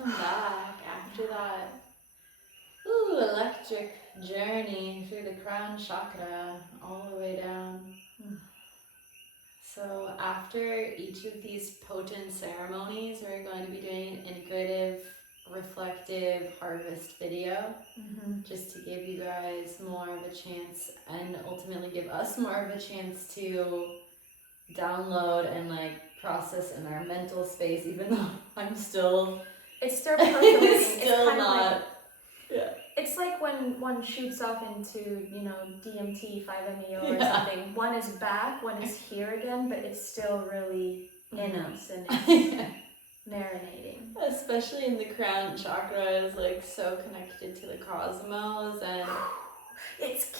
welcome back after that electric journey through the crown chakra all the way down. So after each of these potent ceremonies, we're going to be doing an integrative, reflective harvest video, just to give you guys more of a chance and ultimately give us more of a chance to download and like process in our mental space, even though it's still percolating. It's still not. It's like when one shoots off into, DMT, 5-MeO or something. One is back, one is here again, but it's still really in us and it's marinating. Especially in the crown chakra is like so connected to the cosmos, and it's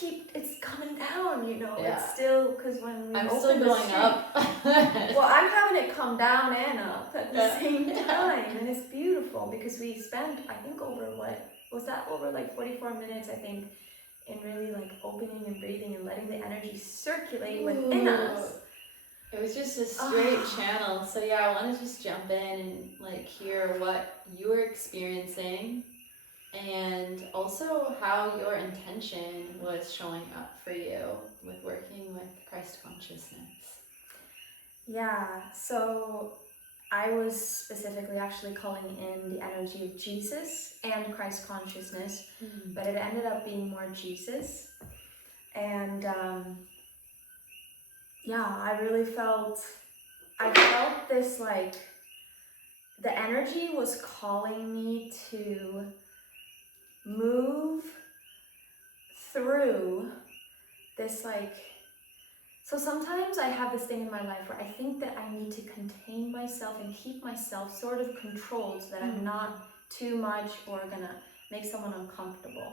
coming down, Yeah. It's still, because when we I'm open still the going stream, up. well, I'm having it come down and up at the same time, and it's beautiful because we spent, I think, over 44 minutes, I think, in really like opening and breathing and letting the energy circulate within us. It was just a straight channel. So yeah, I want to just jump in and like hear what you were experiencing, and also how your intention was showing up for you with working with Christ consciousness. Yeah, so I was specifically actually calling in the energy of Jesus and Christ consciousness, but it ended up being more Jesus. And I really felt this, like, the energy was calling me to move through this, like, so sometimes I have this thing in my life where I think that I need to contain myself and keep myself sort of controlled so that I'm not too much or gonna make someone uncomfortable.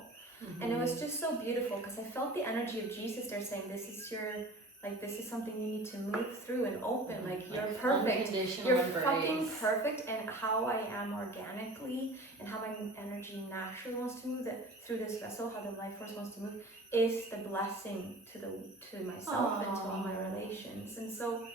And it was just so beautiful because I felt the energy of Jesus there saying, this is something you need to move through and open. Like, you're perfect. You're fucking perfect. And how I am organically and how my energy naturally wants to move that through this vessel, how the life force wants to move, is the blessing to myself and to all my relations. And so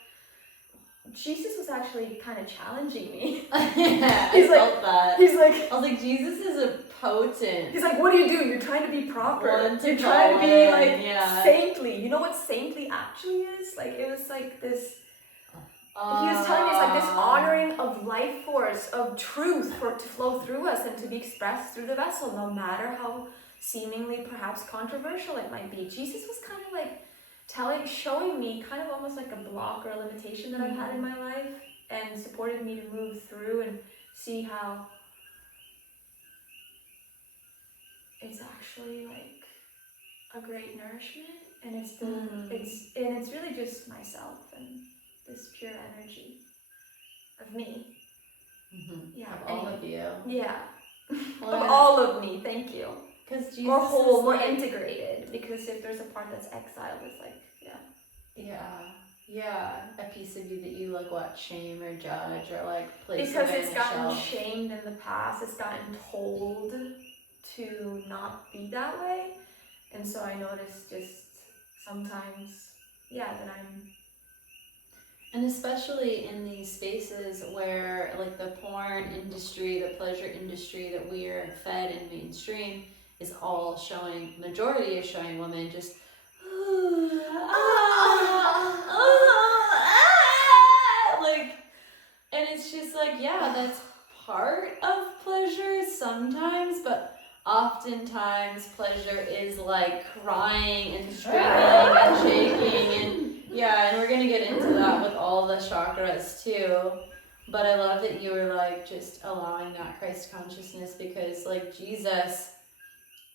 Jesus was actually kind of challenging me. Yeah, I felt that. He's like, I was like, Jesus is a potent. He's like, what are you doing? You're trying to be proper. You're trying to be like saintly. You know what saintly actually is? Like, it was like this. He was telling me it's like this honoring of life force, of truth for it to flow through us and to be expressed through the vessel, no matter how seemingly perhaps controversial it might be. Jesus was kind of like showing me kind of almost like a block or a limitation that I've had in my life, and supported me to move through and see how it's actually like a great nourishment, and it's really just myself and this pure energy of me. Yeah, of all of you. Yeah, of all of me. Thank you. Because Jesus more whole, is more like, integrated. Because if there's a part that's exiled, it's like a piece of you that you like shame or judge or like place because away it's gotten shamed in the past. It's gotten told to not be that way, and so I notice just sometimes that I'm. And especially in these spaces where like the porn industry, the pleasure industry that we are fed in mainstream is all showing, majority is showing women just like, and it's just like, yeah, that's part of pleasure sometimes, but oftentimes pleasure is like crying and screaming and shaking, and and we're gonna get into that with all the chakras too. But I love that you were like just allowing that Christ consciousness, because like Jesus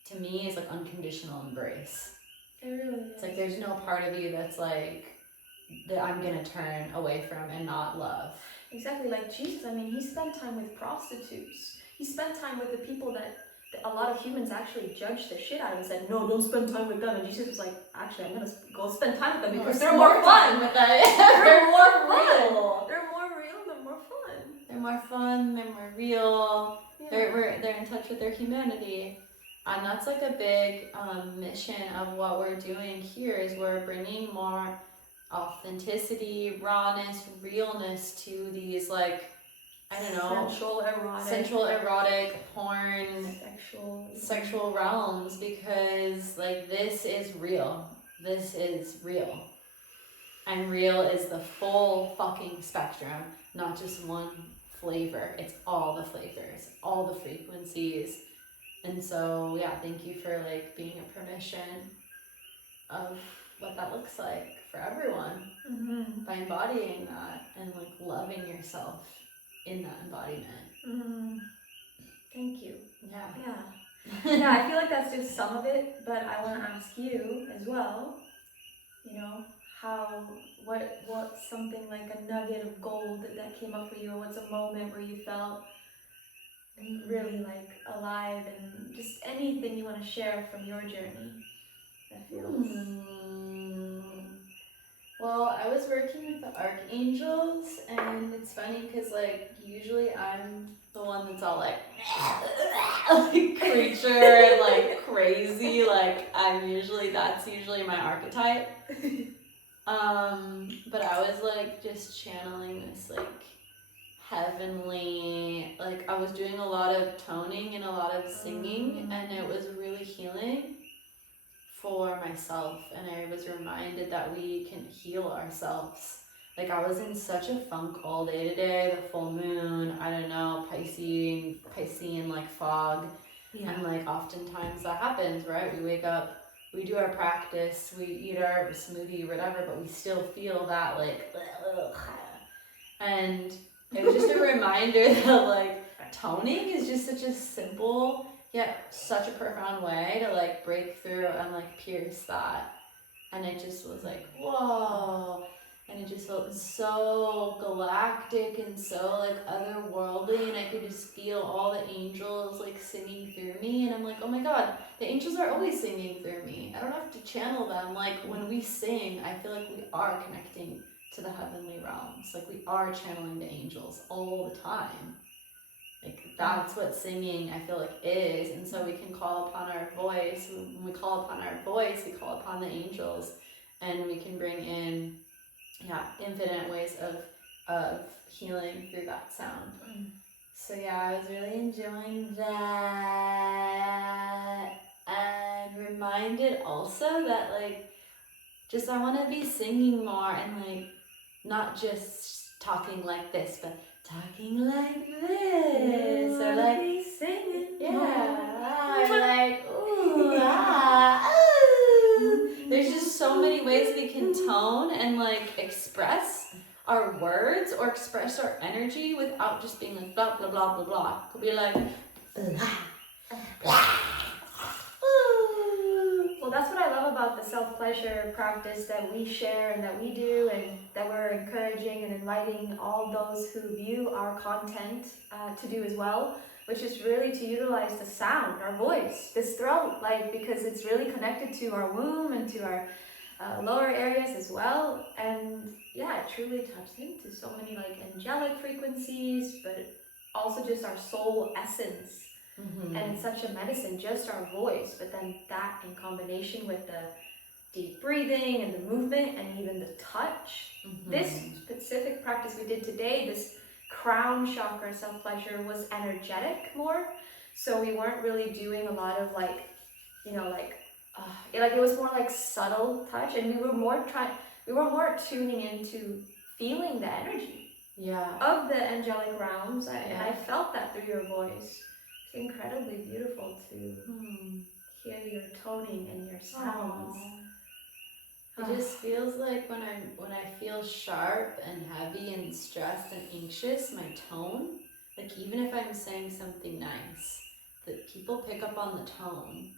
to me is like unconditional embrace. It really is. It's like there's no part of you that's like that I'm gonna turn away from and not love. Exactly, like Jesus, I mean, he spent time with prostitutes. He spent time with the people that a lot of humans actually judged the shit out of and said, no, don't spend time with them. And Jesus was like, actually, I'm gonna go spend time with them because they're more fun. With that. They're more real. They're more real, they're more fun. They're more fun, they're more real. Yeah. They're in touch with their humanity. And that's like a big mission of what we're doing here, is we're bringing more authenticity, rawness, realness to these like I don't know, sensual, erotic, porn, sexual realms, because like this is real. This is real. And real is the full fucking spectrum, not just one flavor. It's all the flavors, all the frequencies. And so yeah, thank you for like being a permission of what that looks like for everyone, by embodying that and like loving yourself in that embodiment. Thank you. Yeah. Yeah, I feel like that's just some of it, but I want to ask you as well, you know, what's something like a nugget of gold that came up for you, or what's a moment where you felt really like alive, and just anything you want to share from your journey that feels. Well, I was working with the archangels, and it's funny because like usually I'm the one that's all like like creature and like crazy. Like that's usually my archetype. But I was like just channeling this like heavenly, like I was doing a lot of toning and a lot of singing, and it was really healing for myself, and I was reminded that we can heal ourselves. Like I was in such a funk all day today, the full moon, I don't know, Piscean like fog. Yeah. And like oftentimes that happens, right? We wake up, we do our practice, we eat our smoothie, whatever, but we still feel that like, and it was just a reminder that like toning is just such a simple yet such a profound way to like break through and like pierce that. And it just was like, whoa. And it just felt so galactic and so like otherworldly, and I could just feel all the angels like singing through me, and I'm like, oh my god, the angels are always singing through me. I don't have to channel them. Like when we sing, I feel like we are connecting to the heavenly realms. Like we are channeling the angels all the time. Like that's what singing I feel like is. And so we can call upon our voice. When we call upon our voice, we call upon the angels, and we can bring in infinite ways of healing through that sound. So yeah, I was really enjoying that. And reminded also that like just I want to be singing more, and like not just talking like this, but talking like this, or like singing, or like ooh, There's just so many ways we can tone and like express our words or express our energy without just being like blah blah blah blah blah. Could be like blah blah. Well, that's what I love about the self-pleasure practice that we share and that we do, and that we're encouraging and inviting all those who view our content to do as well, which is really to utilize the sound, our voice, this throat, like, because it's really connected to our womb and to our lower areas as well. And yeah, it truly taps into so many like angelic frequencies, but also just our soul essence. And it's such a medicine, just our voice, but then that in combination with the deep breathing and the movement and even the touch. This specific practice we did today, this crown chakra self-pleasure, was energetic more. So we weren't really doing a lot of like, you know, like it was more like subtle touch, and we were more tuning into feeling the energy of the angelic realms. And I felt that through your voice. It's incredibly beautiful to hear your toning and your sounds. It just feels like when I feel sharp and heavy and stressed and anxious, my tone, like even if I'm saying something nice, that people pick up on the tone,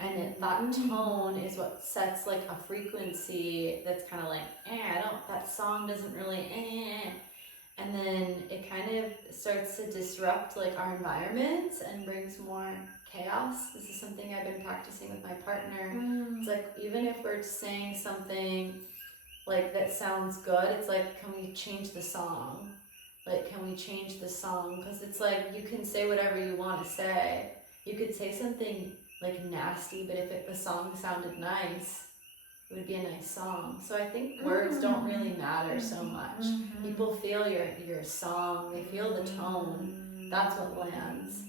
and that tone is what sets like a frequency that's kind of like that song doesn't really and then it kind of starts to disrupt like our environment and brings more chaos. This is something I've been practicing with my partner. It's like even if we're saying something like that sounds good, it's like, can we change the song? Like, can we change the song? Because it's like you can say whatever you want to say. You could say something like nasty, but if the song sounded nice, it would be a nice song. So I think words don't really matter so much. People feel your song, they feel the tone. That's what lands.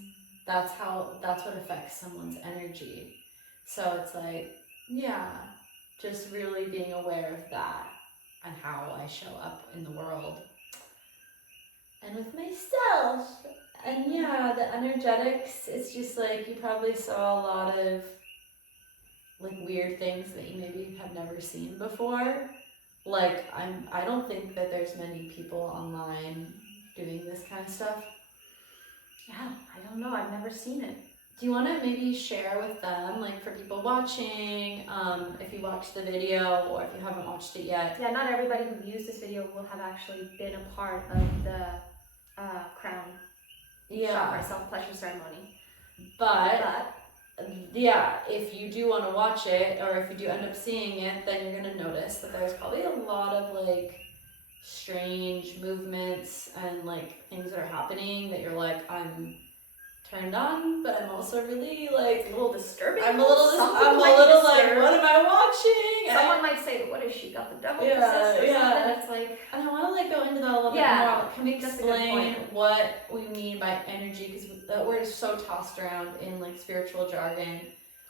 That's what affects someone's energy. So it's like, yeah, just really being aware of that and how I show up in the world. And with myself. And yeah, the energetics, it's just like you probably saw a lot of like weird things that you maybe have never seen before. Like I don't think that there's many people online doing this kind of stuff. Yeah, I don't know. I've never seen it. Do you want to maybe share with them, like for people watching, if you watched the video or if you haven't watched it yet? Yeah, not everybody who views this video will have actually been a part of the crown chakra self-pleasure ceremony. But yeah, if you do want to watch it, or if you do end up seeing it, then you're going to notice that there's probably a lot of like strange movements and like things that are happening that you're like, I'm turned on, but I'm also really like a little disturbing. I'm a little like, what am I watching? Someone might say, what is she got the devil possessed or something? Yeah. It's like, and I want to like go into that a little bit more. Can we explain what we mean by energy? Because that word is so tossed around in like spiritual jargon.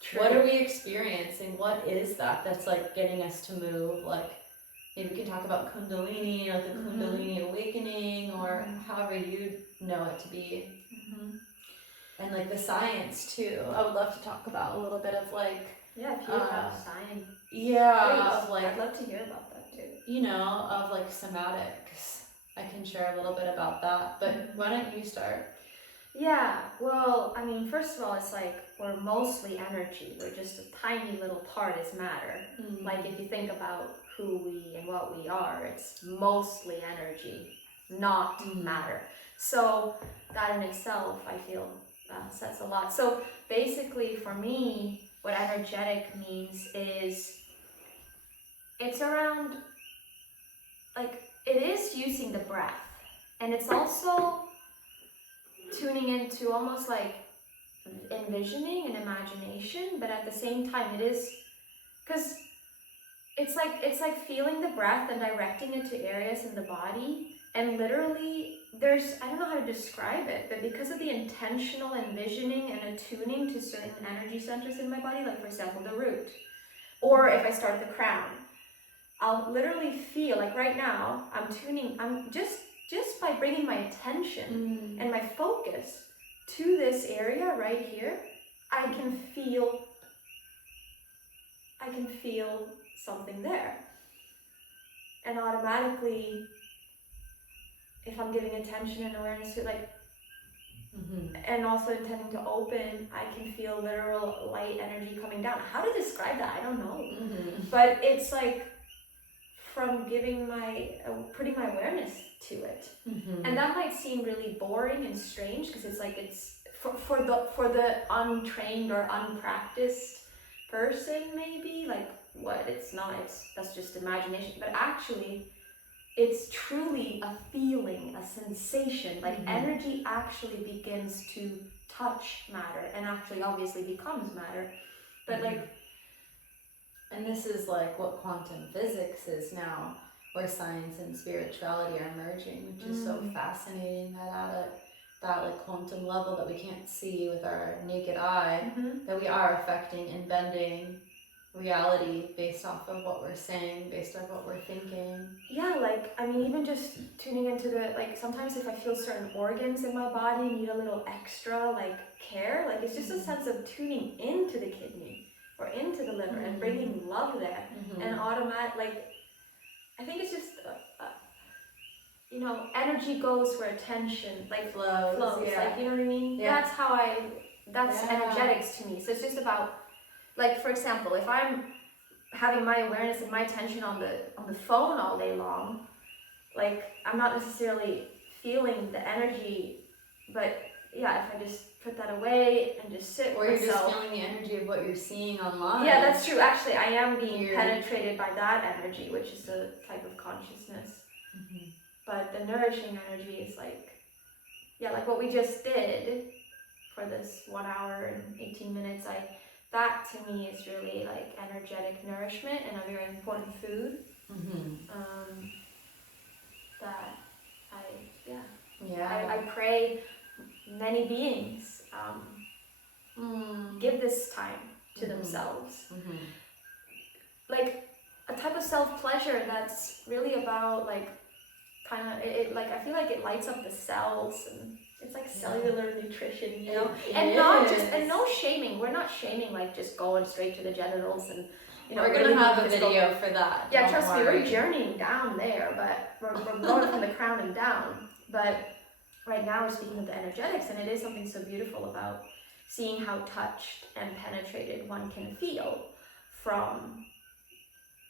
True. What are we experiencing? What is that that's like getting us to move? Like maybe we can talk about Kundalini, like the Kundalini awakening, or however you know it to be. And like the science too. I would love to talk about a little bit of like if you have science. Yeah, of like I'd love to hear about that too. You know, of like somatics. I can share a little bit about that. But why don't you start? Yeah, well, I mean, first of all, it's like we're mostly energy. We're just a tiny little part is matter. Like if you think about who we and what we are, it's mostly energy, not matter. So that in itself, I feel, says a lot. So basically for me, what energetic means is it's around, like, it is using the breath, and it's also tuning into almost like envisioning and imagination, but at the same time it is, because it's like feeling the breath and directing it to areas in the body. And literally, there's, I don't know how to describe it, but because of the intentional envisioning and attuning to certain energy centers in my body, like for example, the root, or if I start the crown, I'll literally feel, like right now, I'm just by bringing my attention and my focus to this area right here, I can feel something there. And automatically, if I'm giving attention and awareness to like, and also intending to open, I can feel literal light energy coming down. How to describe that? I don't know. But it's like from giving putting my awareness to it. And that might seem really boring and strange because it's like it's for the untrained or unpracticed person, maybe like what it's not. That's just imagination. But actually, it's truly a feeling, a sensation. Like energy actually begins to touch matter and actually obviously becomes matter. But like, and this is like what quantum physics is now, where science and spirituality are merging, which is so fascinating that at that like quantum level that we can't see with our naked eye, that we are affecting and bending reality based off of what we're saying, based off what we're thinking. Yeah, like, I mean, even just tuning into the, like, sometimes if I feel certain organs in my body need a little extra, like, care, like, it's just a sense of tuning into the kidney or into the liver and bringing love there. And automatic, like, I think it's just, you know, energy goes where attention, like, flows, yeah. Like, you know what I mean? Yeah. That's energetics to me. So it's just about, like, for example, if I'm having my awareness and my attention on the phone all day long, like, I'm not necessarily feeling the energy, but yeah, if I just put that away and just sit or with you're myself. just feeling the energy of what you're seeing online. Yeah, that's true. Actually, I am being penetrated by that energy, which is a type of consciousness. But the nourishing energy is like, yeah, like what we just did for this 1 hour and 18 minutes. I that to me is really like energetic nourishment and a very important food. That I pray many beings give this time to themselves. Like a type of self-pleasure that's really about like kind of it like I feel like it lights up the cells, and it's like cellular nutrition, you know. And not just, and no shaming. We're not shaming like just going straight to the genitals, and you know, we're gonna have a video for that. Yeah, trust me, we're journeying down there, but we're going from the crown and down. But right now we're speaking of the energetics, and it is something so beautiful about seeing how touched and penetrated one can feel from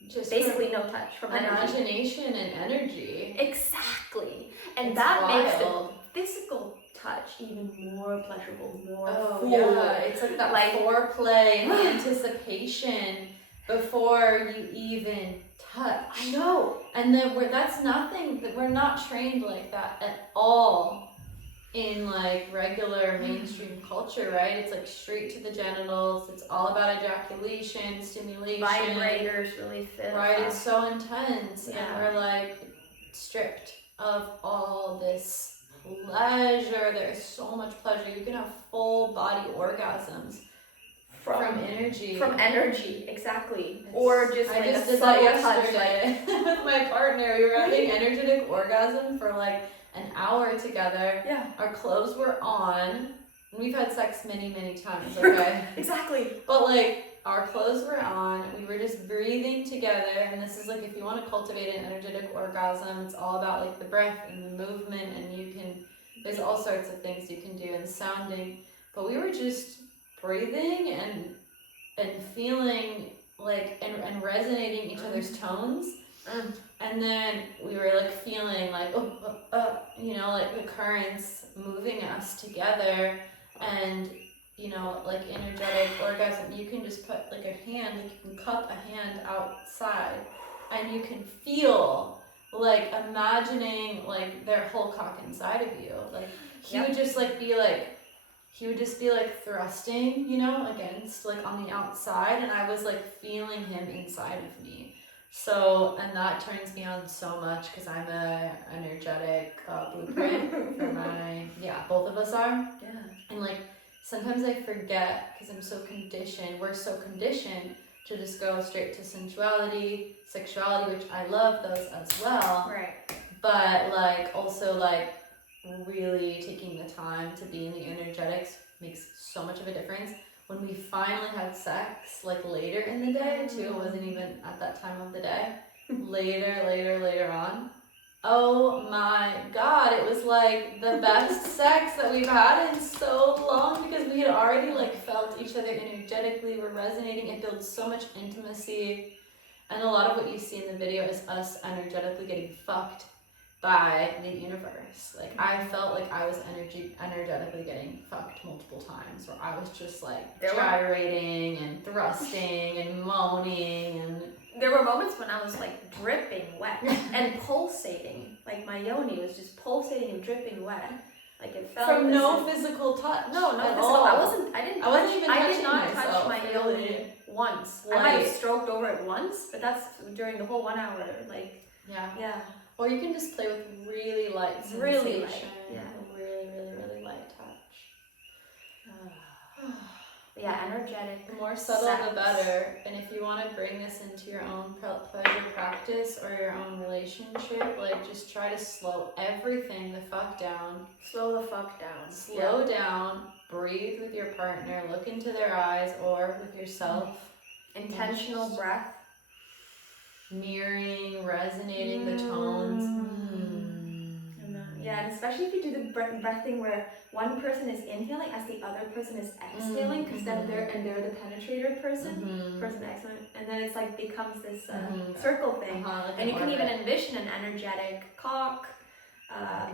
just basically no touch, from imagination and energy. Exactly. And it's that wild. Makes the physical touch even more pleasurable, more full. Yeah, it's like that foreplay and the anticipation before you even touch. I know. And then that's nothing, that we're not trained like that at all in like regular mainstream culture, right? It's like straight to the genitals. It's all about ejaculation, stimulation. Vibrators really fit. Right, it's so intense. And we're like stripped of all this pleasure. There's so much pleasure. You can have full body orgasms from energy. From energy, exactly. Or just I like just did that yesterday with my partner. We were having energetic orgasm for like an hour together. Yeah. Our clothes were on. We've had sex many, many times, okay? Exactly. But like our clothes were on. We were just breathing together. And this is like, if you want to cultivate an energetic orgasm, it's all about like the breath and the movement, and you can, there's all sorts of things you can do, and sounding. But we were just breathing and feeling like and resonating each other's tones. And then we were like feeling like you know, like the currents moving us together, and you know, like energetic orgasm. You can just put like a hand, like you can cup a hand outside, and you can feel like imagining like their whole cock inside of you. Like he would just like be like, he would just be like thrusting, you know, against like on the outside, and I was like feeling him inside of me. So, and that turns me on so much because I'm a energetic blueprint for my, both of us are. Yeah. And like, sometimes I forget because I'm so conditioned, we're so conditioned to just go straight to sensuality, sexuality, which I love those as well. Right. But like, also like really taking the time to be in the energetics makes so much of a difference. When we finally had sex, like later in the day too, it wasn't even at that time of the day, later on. Oh my God, it was like the best sex that we've had in so long, because we had already like felt each other energetically, we're resonating, it builds so much intimacy. And a lot of what you see in the video is us energetically getting fucked by the universe. Like I felt like I was energetically getting fucked multiple times, where I was just like gyrating and thrusting and moaning, and there were moments when I was like dripping wet and pulsating. Like my yoni was just pulsating and dripping wet. Like it felt from no physical touch. No physical. All. I wasn't I did not touch my yoni once. I might have stroked over it once, but that's during the whole 1 hour. Like yeah. Or you can just play with really light sensation. Really light. Yeah. Really light touch. Energetic. The more subtle, the better. And if you want to bring this into your own pleasure practice or your own relationship, like just try to slow everything the fuck down. Slow the fuck down. Slow down. Breathe with your partner. Look into their eyes or with yourself. Intentional breath. Mirroring, resonating the tones. And especially if you do the breath thing where one person is inhaling as the other person is exhaling, because then they're the penetrator person, person exhaling, and then it's like becomes this circle thing. Like and you can even envision an energetic cock.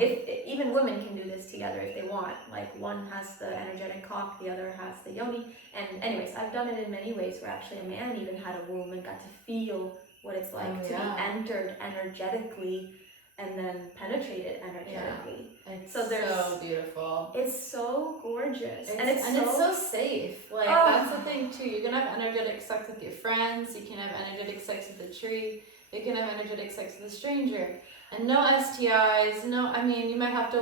If even women can do this together if they want. Like one has the energetic cock, the other has the yoni. And anyways, I've done it in many ways where actually a man even had a womb and got to feel what it's like to be entered energetically and then penetrate it energetically. It's So there's- so beautiful. It's so gorgeous. It's so safe. Like, that's the thing too. You can have energetic sex with your friends. You can have energetic sex with a tree. You can have energetic sex with a stranger. And no STIs. You might have to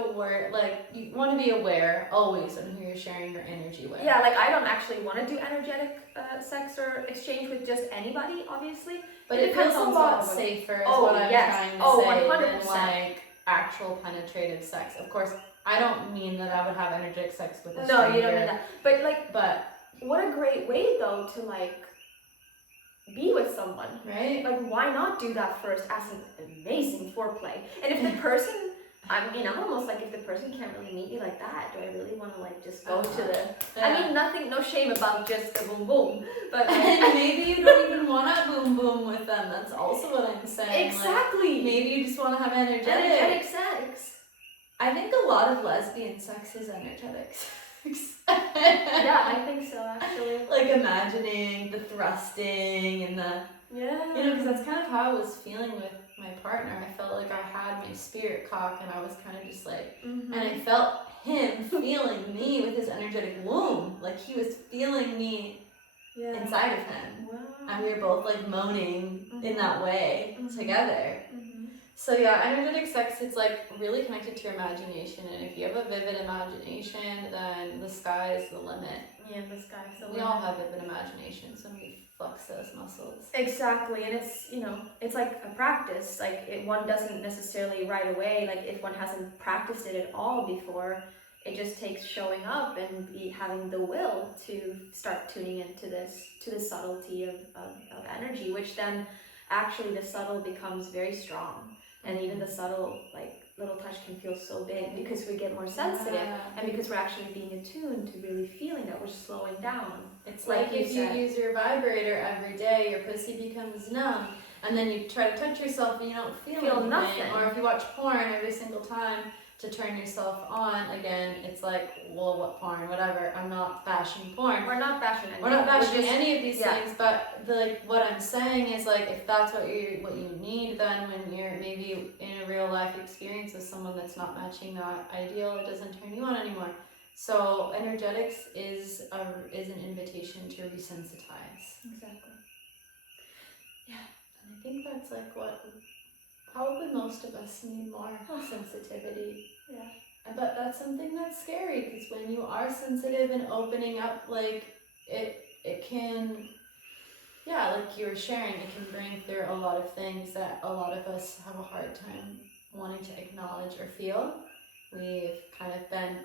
you want to be aware always on who you're sharing your energy with. Yeah, like I don't actually want to do energetic sex or exchange with just anybody, obviously. But it feels a lot safer is what I'm trying to say 100%. than like actual penetrative sex. Of course, I don't mean that I would have energetic sex with a stranger. No, you don't mean that. But But what a great way though to like be with someone. right? Like why not do that first as an amazing foreplay? And if the person I'm almost like if the person can't really meet me like that, do I really want to like just go to the no shame about just the boom boom, but and maybe you don't even want to boom boom with them. That's also what I'm saying. Exactly. Like, maybe you just want to have energetic sex. I think a lot of lesbian sex is energetic sex. Yeah, I think so actually. Like imagining the thrusting and the because that's kind of how I was feeling with my partner. I felt like I had my spirit cock and I was kind of just like, and I felt him feeling me with his energetic womb. Like he was feeling me inside of him. Wow. And we were both like moaning in that way together. Mm-hmm. So yeah, energetic sex, it's like really connected to your imagination. And if you have a vivid imagination, then the sky is the limit. Yeah, the sky's the limit. We all have vivid imaginations when we flex those muscles. Exactly, and it's it's like a practice. Like one doesn't necessarily right away. Like if one hasn't practiced it at all before, it just takes showing up and having the will to start tuning into the subtlety of energy, which then actually the subtle becomes very strong, and even the subtle like little touch can feel so big because we get more sensitive and because we're actually being attuned to really feeling that we're slowing down. It's like if you use your vibrator every day, your pussy becomes numb, and then you try to touch yourself and you don't feel nothing. Or if you watch porn every single time to turn yourself on again, it's like, well, what porn, whatever. I'm not bashing porn. We're not bashing anything. We're not bashing any of these things, but what I'm saying is like if that's what you need, then when you're maybe in a real life experience with someone that's not matching that ideal, it doesn't turn you on anymore. So energetics is an invitation to resensitize. Exactly. Yeah, and I think that's like what probably most of us need more sensitivity. Yeah. But that's something that's scary because when you are sensitive and opening up, like it can, like you were sharing, it can bring through a lot of things that a lot of us have a hard time wanting to acknowledge or feel. We've kind of been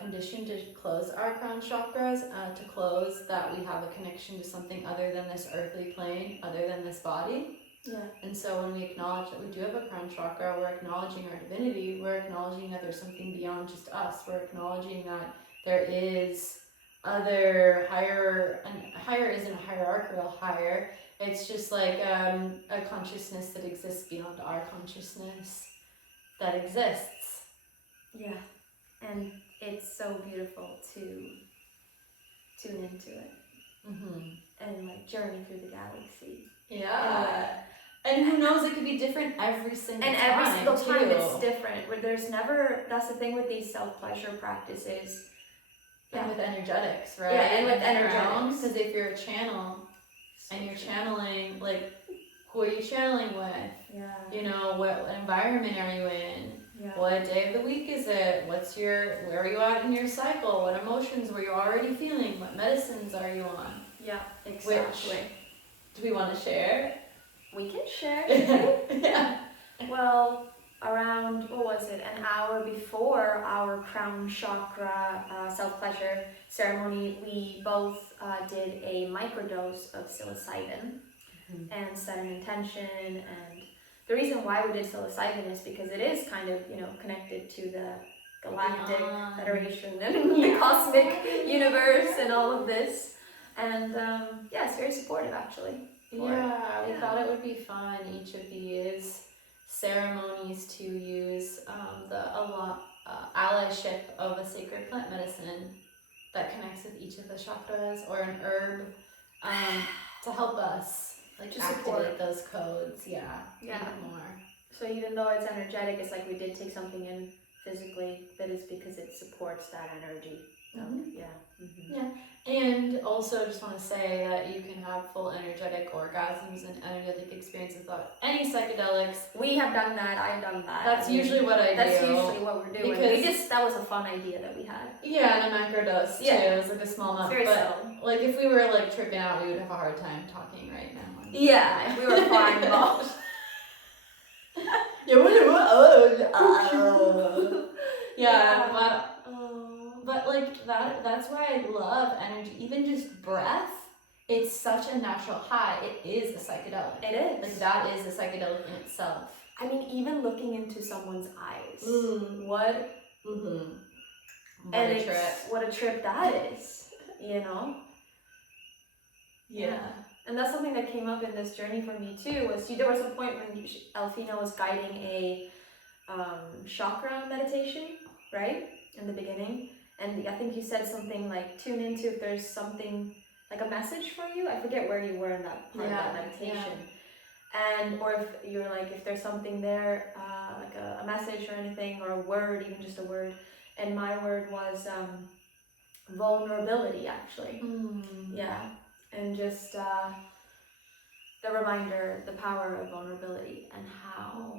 conditioned to close our crown chakras, to close that we have a connection to something other than this earthly plane, other than this body. Yeah. And so when we acknowledge that we do have a crown chakra, we're acknowledging our divinity, we're acknowledging that there's something beyond just us, we're acknowledging that there is other higher, and higher isn't hierarchical higher, it's just like a consciousness that exists beyond our consciousness that exists. Yeah. And it's so beautiful to tune into it. And like journey through the galaxy. Yeah. And who knows, it could be different every single time. And every single time it's different. Where there's never, that's the thing with these self-pleasure practices. And with energetics, right? Yeah, and with energetics. Because if you're a channel and you're channeling, like, who are you channeling with? Yeah. What environment are you in? Yeah. What day of the week is it? Where are you at in your cycle? What emotions were you already feeling? What medicines are you on? Yeah, exactly. Do we want to share? We can share. Yeah. Well, around, an hour before our crown chakra self-pleasure ceremony, we both did a microdose of psilocybin and set an intention. And the reason why we did psilocybin is because it is kind of, connected to the galactic federation and the cosmic universe and all of this. And it's very supportive actually. We thought it would be fun, each of these ceremonies, to use the allyship of a sacred plant medicine that connects with each of the chakras, or an herb to help us to activate support those codes, even more. So even though it's energetic, it's like we did take something in physically, but it's because it supports that energy. Yeah. And also just want to say that you can have full energetic orgasms and energetic experiences without any psychedelics. We have done that. I've done that. That's usually what I do. That's usually what we're doing. Because that was a fun idea that we had. Yeah, and a macrodose too. It was like a small amount. Very subtle. Like if we were like tripping out, we would have a hard time talking right now. Yeah, if we were flying balls. But like that's why I love energy. Even just breath, it's such a natural high. It is a psychedelic. It is. Like that is a psychedelic in itself. I mean, even looking into someone's eyes. What a trip. What a trip that is, you know? Yeah. And that's something that came up in this journey for me too, was there was a point when Elfina was guiding a chakra meditation, right? In the beginning. And I think you said something like, tune into if there's something, like a message for you. I forget where you were in that part of that meditation. And, or if you're like, if there's something there, like a message or anything, or a word, even just a word. And my word was vulnerability, actually. Yeah. And just the reminder, the power of vulnerability, and how,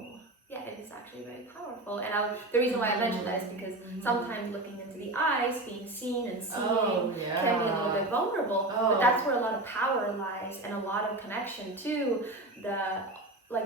it is actually very powerful. And the reason why I mentioned that is because sometimes looking into the eyes, being seen and seeing can be a little bit vulnerable. But that's where a lot of power lies, and a lot of connection to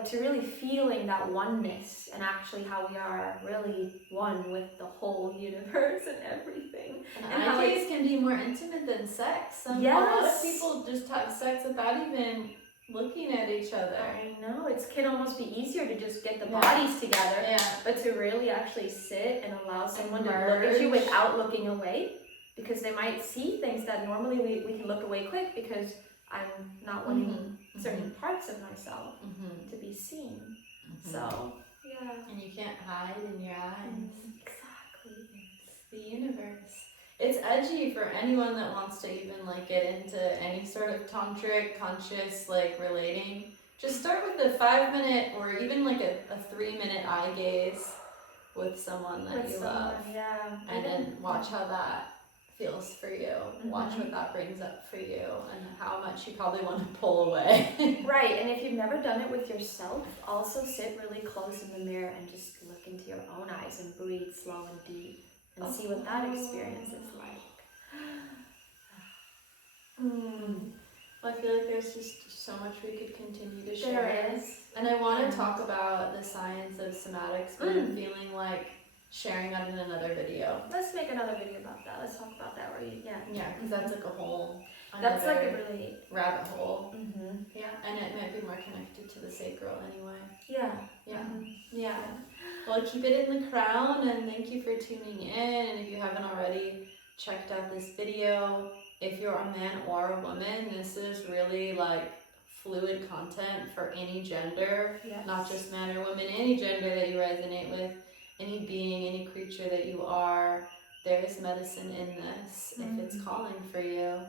to really feeling that oneness, and actually how we are really one with the whole universe and everything. And ideas can be more intimate than sex. A lot of people just have sex without even looking at each other. I know, it can almost be easier to just get the bodies together, but to really actually sit and allow someone to look at you without looking away, because they might see things that normally we can look away quick because I'm not wanting certain parts of myself to be seen. So, and you can't hide in your eyes. Exactly. It's the universe. It's edgy for anyone that wants to even get into any sort of tantric, conscious relating. Just start with a 5-minute or even a 3-minute eye gaze with someone that you love. And then watch how that feels for you. Watch what that brings up for you, and how much you probably want to pull away. Right, and if you've never done it with yourself, also sit really close in the mirror and just look into your own eyes and breathe slow and deep. And see what that experience is like. Well, I feel like there's just so much we could continue to share. There is. And I want to talk about the science of somatics, but I'm feeling like sharing that in another video. Let's make another video about that. Let's talk about that. Yeah, because that's a whole that's a really rabbit hole. Yeah, and it might be more connected to the sacral anyway. Yeah. Well, keep it in the crown, and thank you for tuning in. And if you haven't already checked out this video, if you're a man or a woman, this is really fluid content for any gender, not just man or woman, any gender that you resonate with, any being, any creature that you are. There is medicine in this if it's calling for you.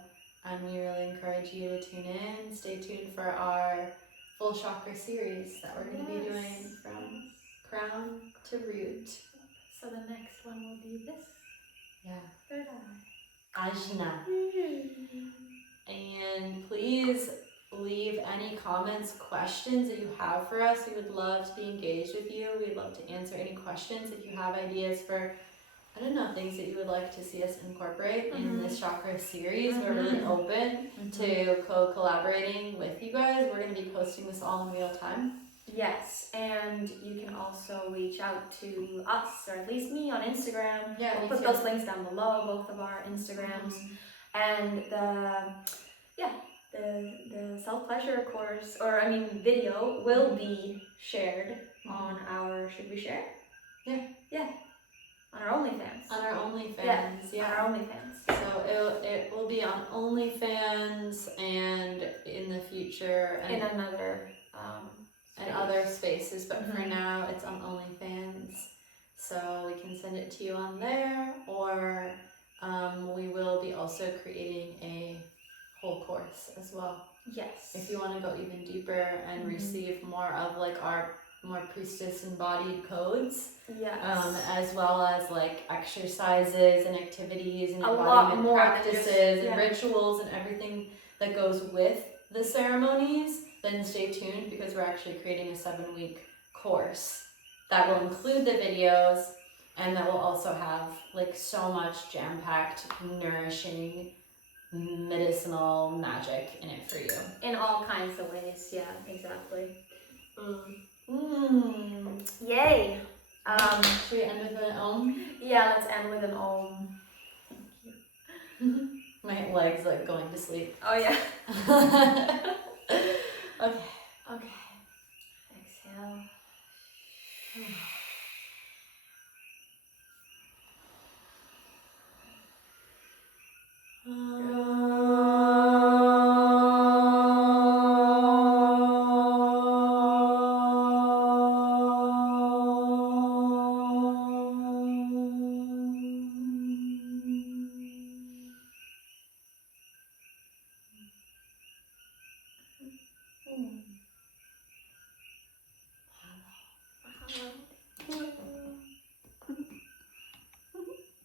And we really encourage you to tune in. Stay tuned for our full chakra series that we're going to be doing from crown to root. So the next one will be this. Third eye. Ajna. And please leave any comments, questions that you have for us. We would love to be engaged with you. We'd love to answer any questions. If you have ideas for, things that you would like to see us incorporate in this chakra series, we're really open to collaborating with you guys. We're going to be posting this all in real time. Yes, and you can also reach out to us, or at least me, on Instagram. We'll put those links down below, both of our Instagrams. And the self-pleasure course, video will be shared on our, should we share? On our OnlyFans. On our OnlyFans, on our OnlyFans. So it will be on OnlyFans, and in the future, and in another and other spaces, but for now it's on OnlyFans. So we can send it to you on there, or we will be also creating a whole course as well. Yes. If you want to go even deeper and receive more of our more priestess embodied codes. Yes. As well as like exercises and activities and A lot embodiment more than practices just- and rituals and everything that goes with the ceremonies, then stay tuned because we're actually creating a 7-week course that will include the videos and that will also have like so much jam-packed, nourishing, medicinal magic in it for you. In all kinds of ways, yeah, exactly. Yay! Should we end with an om? Yeah, let's end with an om. My leg's like going to sleep. Oh yeah. Okay. Okay. Exhale.